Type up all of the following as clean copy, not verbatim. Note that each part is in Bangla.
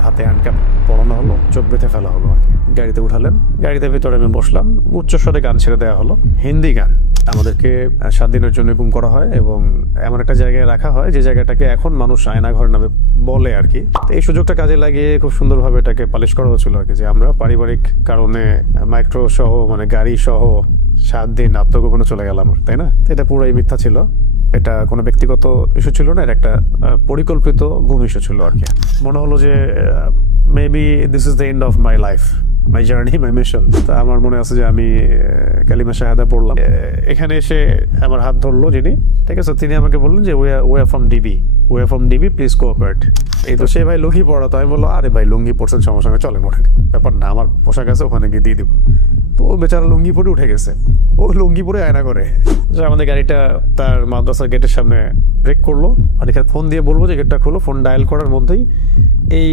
আমার হাতে হ্যান্ডক্যাপ পরানো হলো, চোখ বেঁধে ফেলা হলো আর কি। গাড়িতে উঠালেন, গাড়িতে ভিতরে আমি বসলাম, উচ্চস্বরে গান ছেড়ে দেওয়া হলো, হিন্দি গান। আমাদেরকে 7 দিনের জন্য গুম করা হয় এবং এমন একটা জায়গায় রাখা হয় যে জায়গাটাকে এখন মানুষ আয়নাঘর নামে বলে আর কি। তো এই সুযোগটা কাজে লাগিয়ে খুব সুন্দরভাবে এটাকে পালিশ করা হচ্ছিল আর কি, যে আমরা পারিবারিক কারণে মাইক্রো সহ মানে গাড়ি সহ 7 দিন আত্মগোপনে চলে গেলাম, তাই না? এটা পুরোই মিথ্যা ছিল। এটা কোনো ব্যক্তিগত ইস্যু ছিল না, এটা একটা পরিকল্পিত গুম ইস্যু ছিল আর কি। মনে হলো যে maybe this is the end of my life, my journey, my mission. তা আমার মনে আছে যে আমি কালিমা শাহাদা পড়লাম। এখানে এসে আমার হাত ধরলো যিনি, ঠিক আছে, তিনি আমাকে বললেন যে we are from DB, please cooperate. এই তো সে ভাই লুঙ্গি পড়া, তো আমি বললো আরে ভাই লুঙ্গি পড়ছেন, সমস্যা নেই, চলেন ওঠেন, ব্যাপার না, আমার পোশাক আছে, ওখানে গিয়ে দিয়ে দিব। তো ও বেচারা লুঙ্গি পরে উঠে গেছে, ও লুঙ্গি পরে আয়না করে। আমাদের গাড়িটা তার মাদ্রাসার গেটের সামনে ব্রেক করলো, আর এখানে ফোন দিয়ে বলবো যে গেটটা খোলো। ফোন ডায়াল করার মধ্যেই এই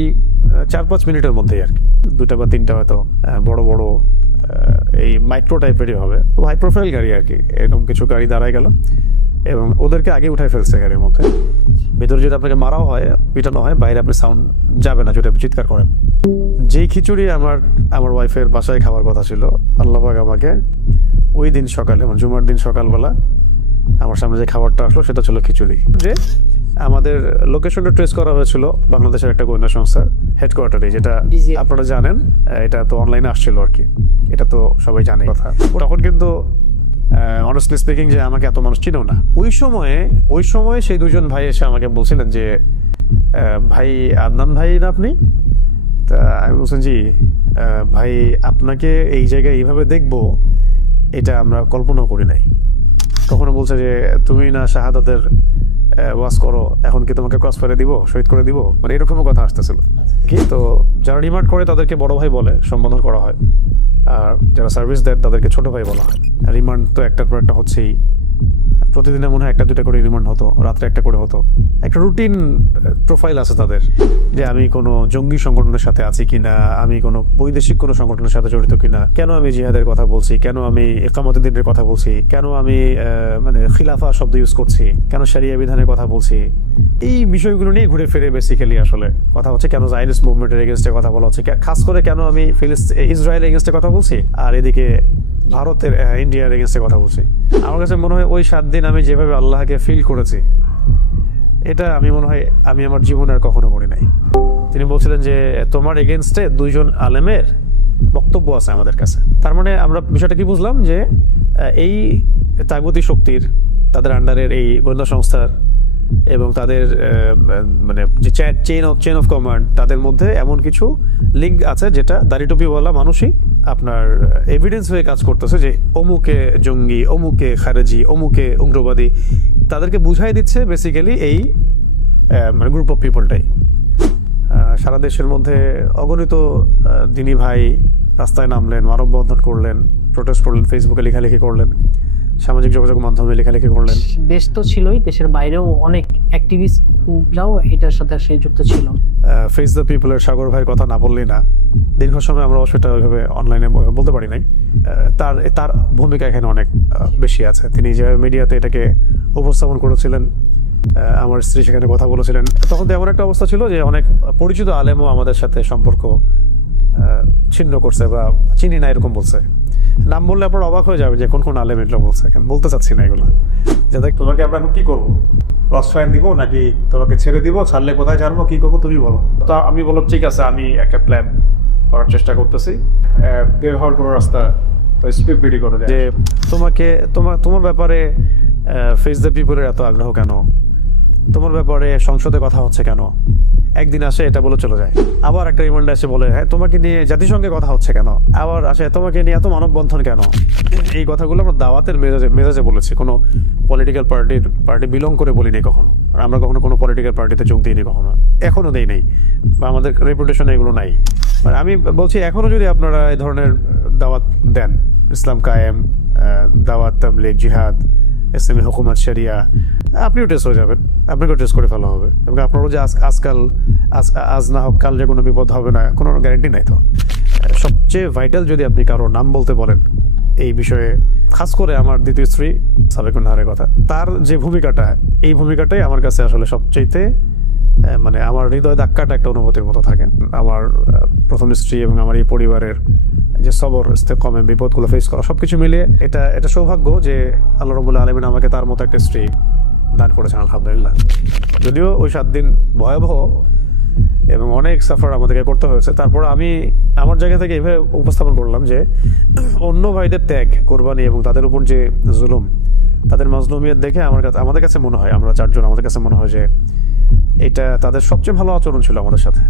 4-5 মিনিটের মধ্যেই আর কি 2টা বা 3টা হয়তো বড় বড় এই মাইক্রো টাইপেরই হবে, হাই প্রোফাইল গাড়ি আর কি, এরকম কিছু গাড়ি দাঁড়ায় গেল এবং ওদেরকে আগে উঠাই ফেলছে গাড়ির মধ্যে। ভেতরে যদি আপনাকে মারাও হয়, পিটানো হয়, বাইরে আপনি সাউন্ড যাবে না যদি আপনি চিৎকার করেন। যেই খিচুড়ি আমার ওয়াইফের বাসায় খাওয়ার কথা ছিল, আল্লাহ পাক আমাকে ওই দিন সকালে, মানে জুমার দিন সকালবেলা আমার সামনে যে খাবারটা আসলো সেটা ছিল খিচুড়ি। যে আমাদের লোকেশনটা ট্রেস করা হয়েছিল বাংলাদেশের একটা গোয়েন্দা সংস্থার হেডকোয়ার্টারে, যেটা আপনারা জানেন, এটা তো অনলাইনে আসছিল আর কি, এটা তো সবাই জানে কথা। তখন কিন্তু অনেস্টলি স্পিকিং যে আমাকে এত মানুষ চিনেও না। ওই সময়ে সেই দুজন ভাই এসে আমাকে বলছিলেন যে ভাই আদনান ভাই না আপনি? তা আমি বলছেন জি ভাই, আপনাকে এই জায়গায় এইভাবে দেখবো এটা আমরা কল্পনাও করি নাই। কখনো বলছে যে তুমি না শাহাদাতের ওয়াজ করো, এখন কি তোমাকে ক্রস ফায়ারে দিব, শহীদ করে দিব, মানে এরকমও কথা আসতেছিল কি। তো যারা রিমান্ড করে তাদেরকে বড় ভাই বলে সম্বোধন করা হয়, আর যারা সার্ভিস দেয় তাদেরকে ছোট ভাই বলা হয়। রিমান্ড তো একটার পর একটা হচ্ছেই, প্রতিদিনে মনে হয় 1-2টা করে রিমান্ড হতো, রাত্রে 1টা করে হতো। একটা রুটিন প্রোফাইল আছে তাদের, যে আমি কোনো জঙ্গি সংগঠনের সাথে আছি কিনা, আমি কোনো বৈদেশিক কোনো সংগঠনের সাথে জড়িত কিনা, কেন আমি জিহাদের কথা বলছি, কেন আমি ইকামতের দিনের কথা বলছি, কেন আমি মানে খিলাফা শব্দ ইউজ করছি, কেন শরিয়া বিধানের কথা বলছি, এই বিষয়গুলো নিয়ে ঘুরে ফিরে বেসিক্যালি আসলে কথা হচ্ছে। কেন জায়নিস্ট মুভমেন্টের এগেনস্টে কথা বলা হচ্ছে, খাস করে কেন আমি ইসরায়েলের এগেনস্টে কথা বলছি, আর এদিকে ভারতের ইন্ডিয়ার এগেনস্টে কথা বলছি। আমার কাছে মনে হয় ওই 7 দিন আমি যেভাবে আল্লাহকে ফিল করেছি, এটা আমি মনে হয় আমি আমার জীবনে আর কখনো করি নাই। তিনি বলছিলেন যে তোমার এগেনস্টে 2 জন আলেমের বক্তব্য আছে আমাদের কাছে। তার মানে আমরা বিষয়টা কি বুঝলাম, যে এই তাগুতি শক্তির, তাদের আন্ডারের এই গোয়েন্দা সংস্থার এবং তাদের মানে যে চেইন অফ কমান্ড, তাদের মধ্যে এমন কিছু লিঙ্ক আছে যেটা দাড়িটুপিওয়ালা মানুষই আপনার এভিডেন্স হয়ে কাজ করতেছে, যে অমুকে জঙ্গি, অমুকে খারেজি, অমুকে উগ্রবাদী, তাদেরকে বুঝাই দিচ্ছে বেসিক্যালি এই মানে গ্রুপ অফ পিপলটাই। সারা দেশের মধ্যে অগণিত দিনী ভাই রাস্তায় নামলেন, মানববন্ধন করলেন, প্রোটেস্ট করলেন, ফেসবুকে লেখালেখি করলেন, সামাজিক যোগাযোগ মাধ্যমে লেখালেখি করলেন। দেশ তো ছিলই, দেশের বাইরেও অনেক অ্যাক্টিভিস্টরাও এটার সাথে যুক্ত ছিল। ফেস দ্য পিপলের সাগর ভাইয়ের কথা না বললেই না। দীর্ঘ সময় আমরা সেটা ওইভাবে অনলাইনে বলতে পারি নাই। তার ভূমিকা এখানে অনেক বেশি আছে। তিনি যে মিডিয়াতে এটাকে উপস্থাপন করেছিলেন, আমার স্ত্রী সেখানে কথা বলেছিলেন, তখন তো এমন একটা অবস্থা ছিল যে অনেক পরিচিত আলেমও আমাদের সাথে সম্পর্ক ছিন্ন করছে বা চিনি না এরকম বলছে। নাম বললে আপনার অবাক হয়ে যাবে যে কোন আলেম এগুলো বলছে, কেন বলতে চাচ্ছি না এগুলো। যাদের তোমাকে আমরা এখন কি করবো, ক্রস ফায়ার দিব নাকি তোমাকে ছেড়ে দিব, ছাড়লে কোথায় জানবো, কি করবো তুমি বলো। তো আমি বললাম ঠিক আছে, আমি একটা প্ল্যান করার চেষ্টা করতেছি, বের হওয়ার কোনো রাস্তা স্পিড বিডি করে যে তোমার ব্যাপারে ফেস দ্য পিপলের এত আগ্রহ কেন, তোমার ব্যাপারে সংসদে কথা হচ্ছে কেন, একদিন আসে এটা বলে চলে যায়, আবার একটা রিমান্ডে এসে বলে হ্যাঁ তোমাকে নিয়ে জাতিসংঘে কথা হচ্ছে কেন, আবার আসে তোমাকে নিয়ে এত মানববন্ধন কেন। এই কথাগুলো আমরা দাওয়াতের মেজাজে বলেছি, কোনো পলিটিক্যাল পার্টি বিলং করে বলিনি কখনো, আর আমরা কখনো কোনো পলিটিক্যাল পার্টিতে যোগ দিইনি কখনো, এখনো দেই নেই, বা আমাদের রেপুটেশনে এগুলো নাই। মানে আমি বলছি এখনো যদি আপনারা এই ধরনের দাওয়াত দেন, ইসলাম কায়েম, দাওয়াত তাবলীগ, জিহাদ, ইসলামী হুকুমত, শরিয়া, আপনিও টেস্ট হয়ে যাবেন, আপনাকেও টেস্ট করে ফেলা হবে, এবং আপনারও যে আজ না হোক কাল যে কোনো বিপদ হবে না কোনো গ্যারেন্টি নাই। তো সবচেয়ে ভাইটাল যদি আপনি কারো নাম বলতে বলেন এই বিষয়ে, খাস করে আমার দ্বিতীয় স্ত্রী সাবেকুন নাহারের কথা, তার যে ভূমিকাটা, এই ভূমিকাটাই আমার কাছে আসলে সবচেয়ে মানে আমার হৃদয় ধাক্কাটা একটা অনুভূতির মতো থাকে। আমার প্রথম স্ত্রী এবং আমার এই পরিবারের যে সবর কমে বিপদগুলো ফেস করা সবকিছু মিলিয়ে এটা সৌভাগ্য যে আল্লাহ রাব্বুল আলামিন আমাকে তার মতো একটা স্ত্রী দান করেছেন, আলহামদুলিল্লাহ। যদিও ওই 7 দিন ভয়াবহ এবং অনেক সাফার আমাদেরকে করতে হয়েছে, তারপর আমি আমার জায়গা থেকে এভাবে উপস্থাপন করলাম যে অন্য ভাইদের ত্যাগ, কোরবানি এবং তাদের উপর যে জুলুম, তাদের মাজলুমিয়ত দেখে আমাদের কাছে মনে হয়, আমরা 4 জন, আমাদের কাছে মনে হয় যে এটা তাদের সবচেয়ে ভালো আচরণ ছিল আমাদের সাথে।